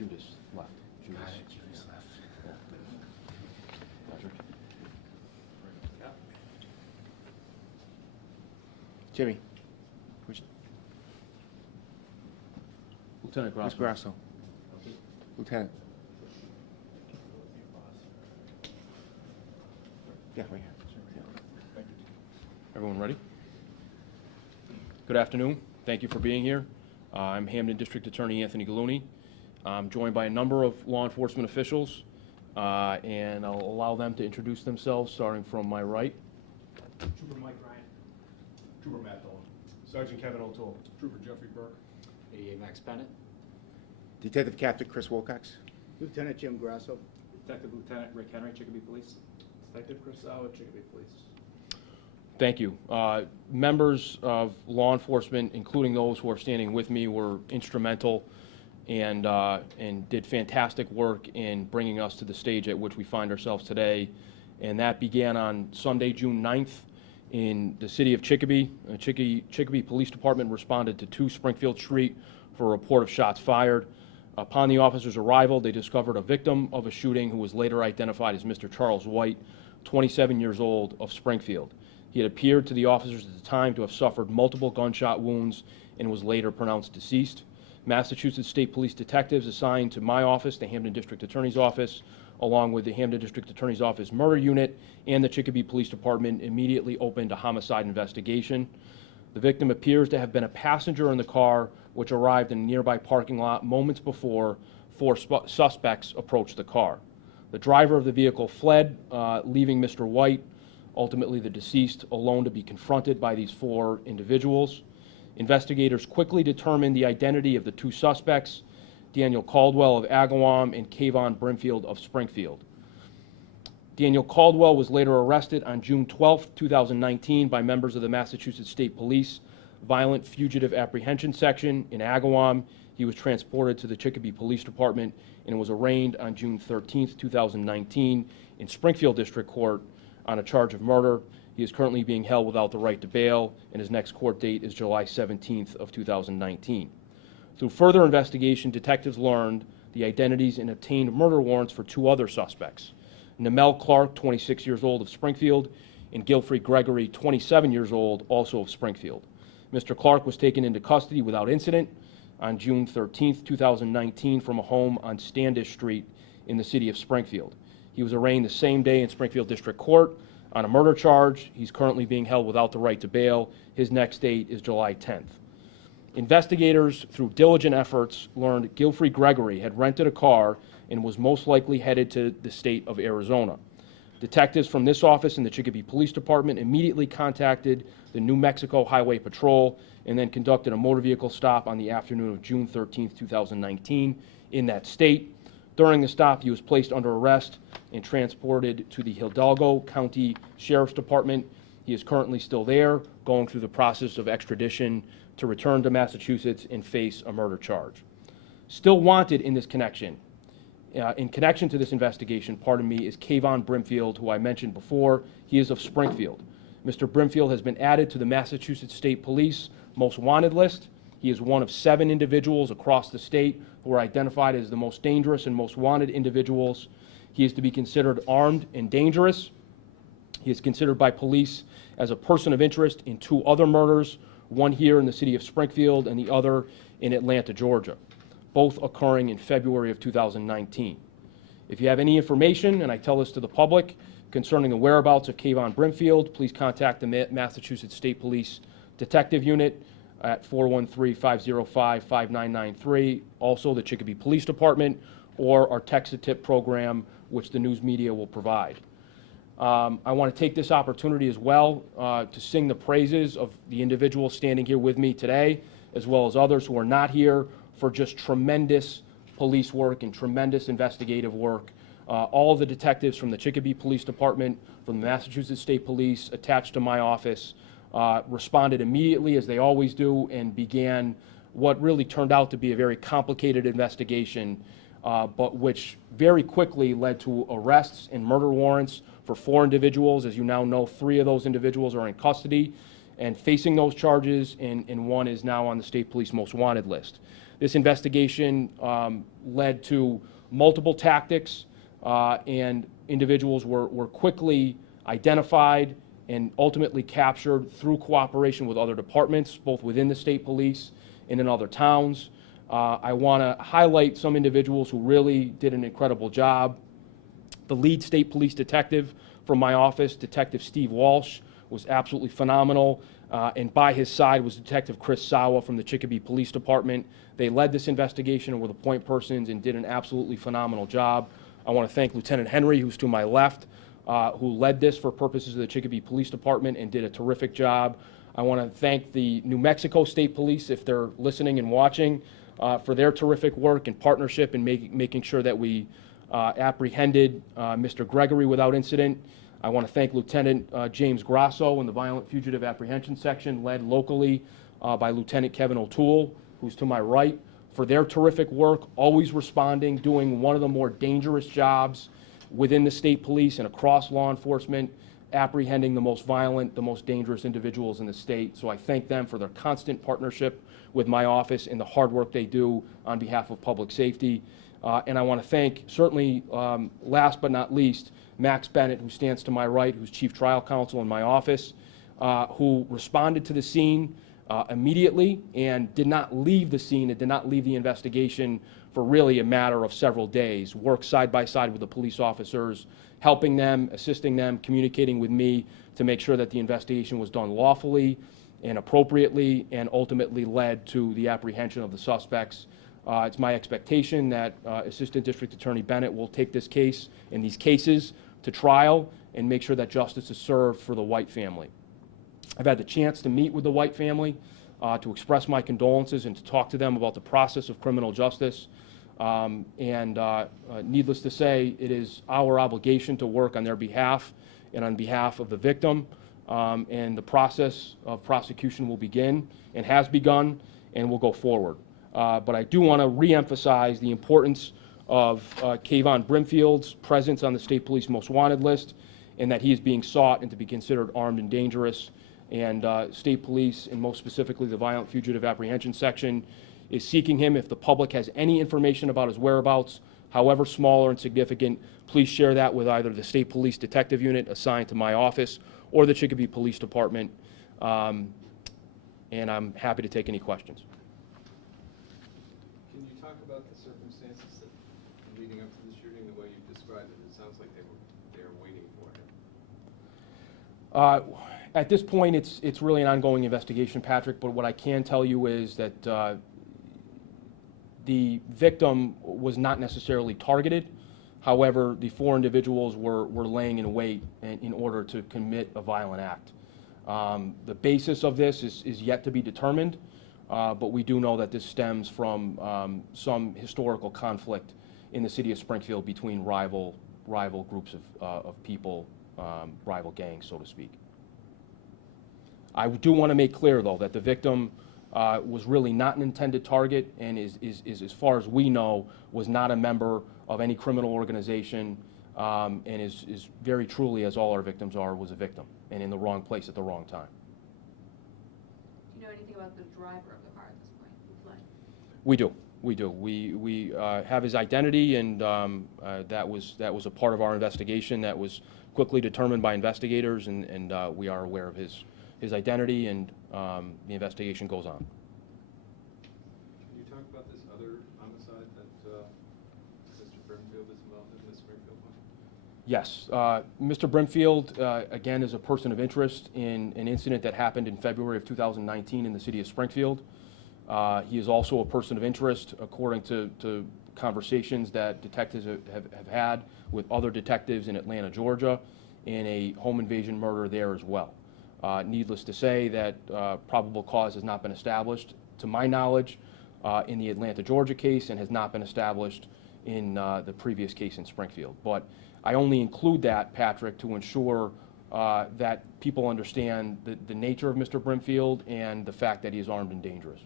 Judas left. Judas. Judas left. Yeah. Patrick. Jimmy. Lieutenant Who's Grasso. Grasso? Lieutenant. Yeah, right here. Everyone ready? Good afternoon. Thank you for being here. I'm Hampden District Attorney Anthony Gulluni. I'm joined by a number of law enforcement officials, and I'll allow them to introduce themselves, starting from my right. Trooper Mike Ryan. Trooper Matt Dolan. Sergeant Kevin O'Toole. Trooper Jeffrey Burke. ADA Max Bennett. Detective Captain Chris Wilcox. Lieutenant Jim Grasso. Detective Lieutenant Rick Henry, Chicopee Police. Detective Chris Sauer, Chicopee Police. Thank you. Members of law enforcement, including those who are standing with me, were instrumental and did fantastic work in bringing us to the stage at which we find ourselves today. And that began on Sunday, June 9th in the city of Chicopee. Chicopee Police Department responded to 2 Springfield Street for a report of shots fired. Upon the officers' arrival, they discovered a victim of a shooting who was later identified as Mr. Charles White, 27 years old, of Springfield. He had appeared to the officers at the time to have suffered multiple gunshot wounds and was later pronounced deceased. Massachusetts State Police detectives assigned to my office, the Hampden District Attorney's Office, along with the Hampden District Attorney's Office Murder Unit and the Chicopee Police Department, immediately opened a homicide investigation. The victim appears to have been a passenger in the car, which arrived in a nearby parking lot moments before 4 suspects approached the car. The driver of the vehicle fled, leaving Mr. White, ultimately the deceased, alone to be confronted by these 4 individuals. Investigators quickly determined the identity of the 2 suspects, Daniel Caldwell of Agawam and Kayvon Brimfield of Springfield. Daniel Caldwell was later arrested on June 12, 2019 by members of the Massachusetts State Police Violent Fugitive Apprehension Section in Agawam. He was transported to the Chicopee Police Department and was arraigned on June 13, 2019 in Springfield District Court on a charge of murder. He is currently being held without the right to bail, and his next court date is July 17th of 2019. Through further investigation, detectives learned the identities and obtained murder warrants for 2 other suspects, Namel Clark, 26 years old, of Springfield, and Gilfrey Gregory, 27 years old, also of Springfield. Mr. Clark was taken into custody without incident on June 13, 2019 from a home on Standish Street in the city of Springfield. He was arraigned the same day in Springfield District Court on a murder charge. He's currently being held without the right to bail. His next date is July 10th. Investigators, through diligent efforts, learned Gilfrey Gregory had rented a car and was most likely headed to the state of Arizona. Detectives from this office and the Chicopee Police Department immediately contacted the New Mexico Highway Patrol and then conducted a motor vehicle stop on the afternoon of June 13, 2019 in that state. During the stop, he was placed under arrest and transported to the Hidalgo County Sheriff's Department. He is currently still there, going through the process of extradition to return to Massachusetts and face a murder charge. Still wanted in this connection, in connection to this investigation, is Kayvon Brimfield, who I mentioned before. He is of Springfield. Mr. Brimfield has been added to the Massachusetts State Police Most Wanted list. He is one of 7 individuals across the state who are identified as the most dangerous and most wanted individuals. He is to be considered armed and dangerous. He is considered by police as a person of interest in 2 other murders, one here in the city of Springfield and the other in Atlanta, Georgia, both occurring in February of 2019. If you have any information, and I tell this to the public, concerning the whereabouts of Kayvon Brimfield, please contact the Massachusetts State Police Detective Unit at 413-505-5993, also the Chicopee Police Department, or our Text-a-Tip program, which the news media will provide. I want to take this opportunity as well to sing the praises of the individuals standing here with me today, as well as others who are not here, for just tremendous police work and tremendous investigative work. All of the detectives from the Chicopee Police Department, from the Massachusetts State Police attached to my office, responded immediately, as they always do, and began what really turned out to be a very complicated investigation, but which very quickly led to arrests and murder warrants for 4 individuals. As you now know, 3 of those individuals are in custody, and facing those charges, and one is now on the state police most wanted list. This investigation led to multiple tactics, and individuals were quickly identified and ultimately captured through cooperation with other departments, both within the state police and in other towns. I want to highlight some individuals who really did an incredible job. The lead state police detective from my office, Detective Steve Walsh, was absolutely phenomenal. And by his side was Detective Chris Sawa from the Chicopee Police Department. They led this investigation and were the point persons and did an absolutely phenomenal job. I want to thank Lieutenant Henry, who's to my left, who led this for purposes of the Chicopee Police Department and did a terrific job. I want to thank the New Mexico State Police, if they're listening and watching, for their terrific work and partnership in making sure that we apprehended Mr. Gregory without incident. I want to thank Lieutenant James Grasso in the Violent Fugitive Apprehension Section, led locally by Lieutenant Kevin O'Toole, who's to my right, for their terrific work, always responding, doing one of the more dangerous jobs within the state police and across law enforcement, apprehending the most violent, the most dangerous individuals in the state. So I thank them for their constant partnership with my office and the hard work they do on behalf of public safety. And I want to thank, certainly last but not least, Max Bennett, who stands to my right, who's Chief Trial Counsel in my office, who responded to the scene immediately and did not leave the scene and did not leave the investigation for really a matter of several days. Worked side by side with the police officers, helping them, assisting them, communicating with me to make sure that the investigation was done lawfully and appropriately, and ultimately led to the apprehension of the suspects. It's my expectation that Assistant District Attorney Bennett will take this case and these cases to trial and make sure that justice is served for the White family. I've had the chance to meet with the White family to express my condolences and to talk to them about the process of criminal justice. Needless to say, it is our obligation to work on their behalf and on behalf of the victim. And the process of prosecution will begin and has begun and will go forward. But I do want to reemphasize the importance of Kayvon Brimfield's presence on the state police most wanted list, and that he is being sought and to be considered armed and dangerous. And state police, and most specifically the Violent Fugitive Apprehension Section, is seeking him. If the public has any information about his whereabouts, however small or insignificant, please share that with either the State Police Detective Unit assigned to my office or the Chicopee Police Department. And I'm happy to take any questions. Can you talk about the circumstances that leading up to the shooting, the way you described it? It sounds like they were waiting for him. At this point, it's really an ongoing investigation, Patrick, but what I can tell you is that the victim was not necessarily targeted. However, the four individuals were laying in wait in order to commit a violent act. The basis of this is yet to be determined, but we do know that this stems from some historical conflict in the city of Springfield between rival groups of people, rival gangs, so to speak. I do want to make clear, though, that the victim was really not an intended target and is, as far as we know, was not a member of any criminal organization, and is very truly, as all our victims are, was a victim and in the wrong place at the wrong time. Do you know anything about the driver of the car at this point who fled? We do. We do. We have his identity, and that was a part of our investigation that was quickly determined by investigators, and we are aware of his identity, and the investigation goes on. Can you talk about this other homicide that Mr. Brimfield is involved in, the Springfield one? Yes. Mr. Brimfield, again, is a person of interest in an incident that happened in February of 2019 in the city of Springfield. He is also a person of interest, according to conversations that detectives have had with other detectives in Atlanta, Georgia, in a home invasion murder there as well. Needless to say that probable cause has not been established, to my knowledge, in the Atlanta, Georgia case, and has not been established in the previous case in Springfield. But I only include that, Patrick, to ensure that people understand the nature of Mr. Brimfield and the fact that he is armed and dangerous.